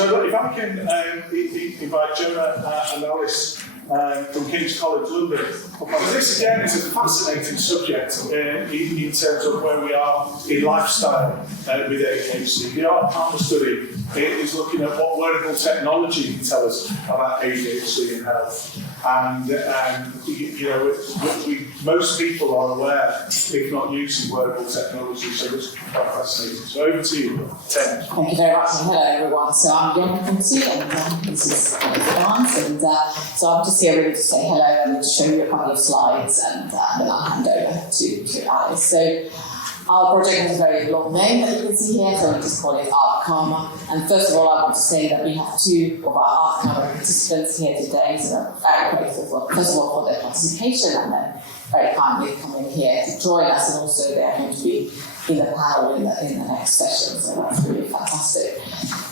So if I can invite Jonna and Alice from King's College London. This again is a fascinating subject in terms of where we are in lifestyle with ADHD. The ART-CARMA study is looking at what wearable technology can tell us about ADHD and health. And you know, most people are aware, if not using wearable technology, so it's quite fascinating. So over to you, Tim. Thank you very much, and hello everyone. So I'm Jonna Kuntsi, and this is France, and so I'm just here really to say hello and to show you a couple of slides, and then I'll hand over to Alice. So our project has a very long name that you can see here, so we just call it ART-CARMA. And first of all, I want to say that we have two of our ART-CARMA participants here today, so I'm very grateful for, first of all, for their participation, and then very kindly coming here to join us, and also they're going to be in the panel in the next session, so that's really fantastic.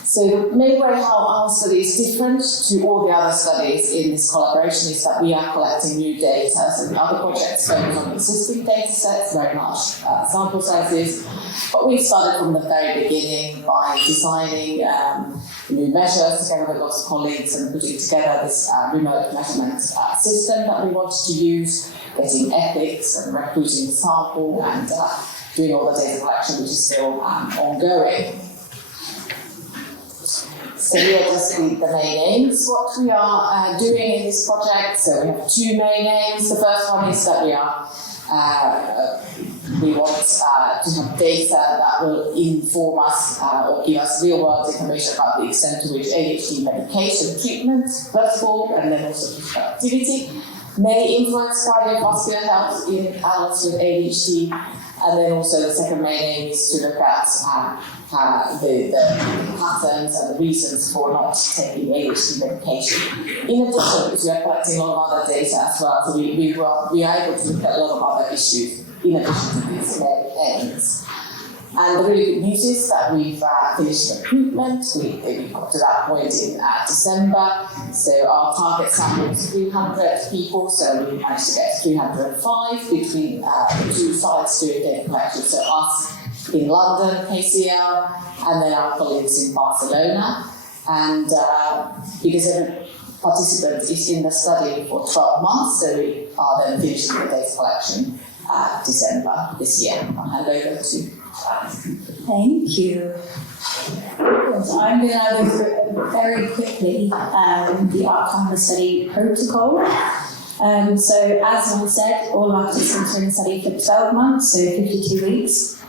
So the main way how our study is different to all the other studies in this collaboration is that we are collecting new data. So the other projects focus on existing data sets, very large sample sizes, but we started from the very beginning by designing new measures together with lots of colleagues and putting together this remote measurement system that we wanted to use, getting ethics and recruiting the sample and doing all the data collection, which is still ongoing. So here are just the main aims, what we are doing in this project. So we have two main aims. The first one is that we want to have data that will inform us or give us real-world information about the extent to which ADHD medication treatment, first of all, and then also activity, may influence cardiovascular health in adults with ADHD. And then also the second main aim is to look at the patterns and the reasons for not taking ADHD medication. In addition, because we are collecting a lot of other data as well, so we are able to look at a lot of other issues in addition to these aims. And the really good news is that we've finished recruitment. We got to that point in December. So our target sample was 300 people, so we managed to get 305 between the two sites doing data collection. So us in London, KCL, and then our colleagues in Barcelona. And because every participant is in the study for 12 months, so we are then finishing the data collection December this year. I'll hand over to Thank you. So I'm going to go through very quickly the ART-CARMA study protocol. So as I said, all of our participants are in the study for 12 months, so 52 weeks.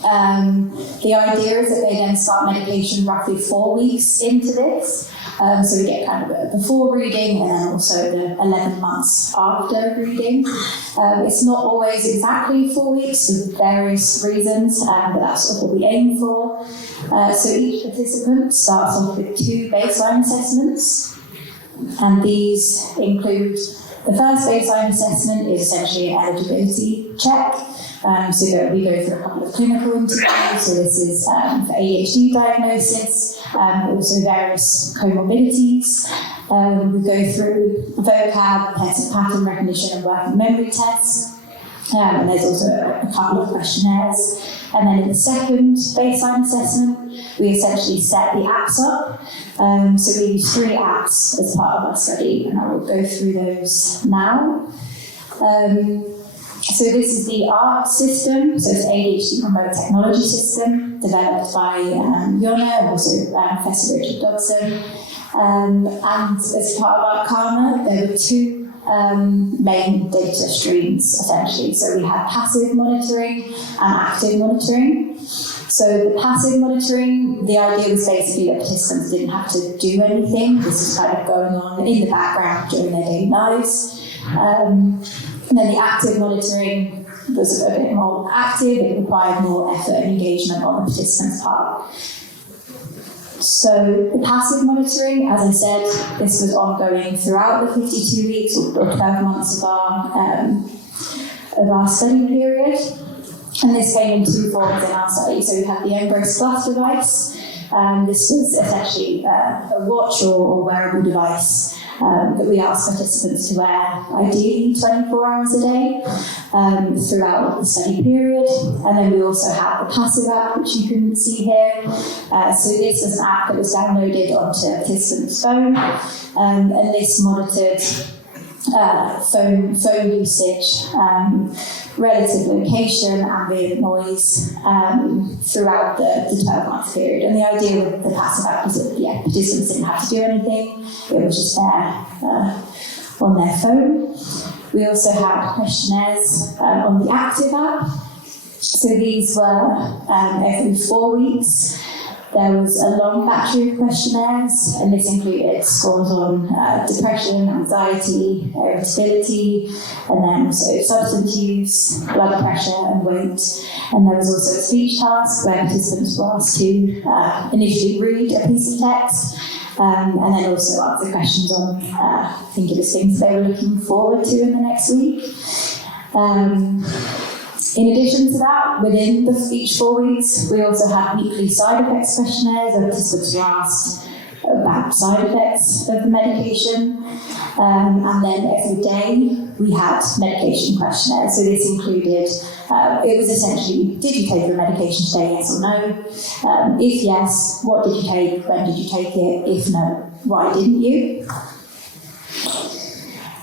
The idea is that they then start medication roughly 4 weeks into this. So we get kind of a before reading and then also the 11 months after reading. It's not always exactly 4 weeks for various reasons, but that's sort of what we aim for. So each participant starts off with 2 baseline assessments, and these include the first baseline assessment is essentially an eligibility check. So we go through a couple of clinical interviews. So this is for ADHD diagnosis, also various comorbidities. We go through vocab, pattern recognition, and working memory tests. And there's also a couple of questionnaires. And then in the second baseline assessment, we essentially set the apps up. So we use 3 apps as part of our study, and I will go through those now. So this is the ART system, so it's ADHD remote technology system developed by Jonna and also Professor Richard Dodson. And as part of ART-CARMA, there were 2 main data streams essentially. So we had passive monitoring and active monitoring. So the passive monitoring, the idea was basically that participants didn't have to do anything. This was kind of going on in the background during their daily lives. And then the active monitoring was a bit more active. It required more effort and engagement on the participant's part. So the passive monitoring, as I said, this was ongoing throughout the 52 weeks or 12 months of our study period. And this came in 2 forms in our study. So we had the Embrace Plus device. This was essentially a watch or wearable device that we asked participants to wear ideally 24 hours a day throughout the study period. And then we also have the passive app, which you can see here. So this was an app that was downloaded onto a participant's phone, and this monitored phone usage, relative location, ambient noise throughout the 12-month period. And the idea with the passive app was that participants didn't have to do anything, it was just there on their phone. We also had questionnaires on the active app. So these were every 4 weeks. There was a long battery of questionnaires, and this included scores on depression, anxiety, irritability, and then also substance use, blood pressure, and weight. And there was also a speech task where participants were asked to initially read a piece of text, and then also answer questions on think of the things they were looking forward to in the next week. In addition to that, within each 4 weeks, we also had weekly side effects questionnaires where participants were asked about side effects of the medication. And then every day we had medication questionnaires. So this included, it was essentially, did you take your medication today, yes or no? If yes, what did you take? When did you take it? If no, why didn't you?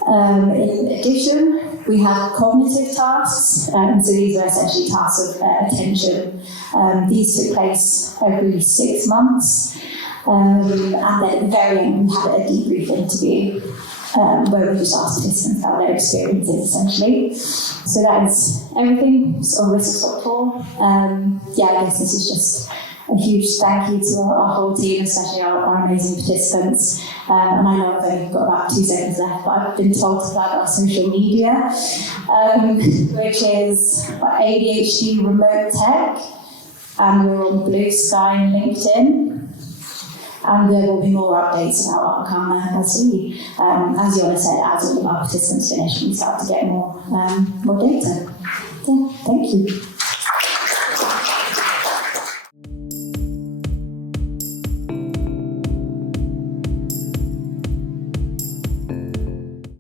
In addition, we have cognitive tasks, so these are essentially tasks of attention. These took place every 6 months, and then at the very end we had a debrief interview where we just asked participants about their experiences essentially. So that is everything on whistle stop tour. I guess this is just a huge thank you to our whole team, especially our amazing participants. And I know I've only got about 2 seconds left, but I've been told to plug our social media, which is ADHD Remote Tech, and we're on Blue Sky and LinkedIn. And there will be more updates about ART-CARMA as we, as Jonna said, as all of our participants finish, we start to get more data. Yeah, thank you.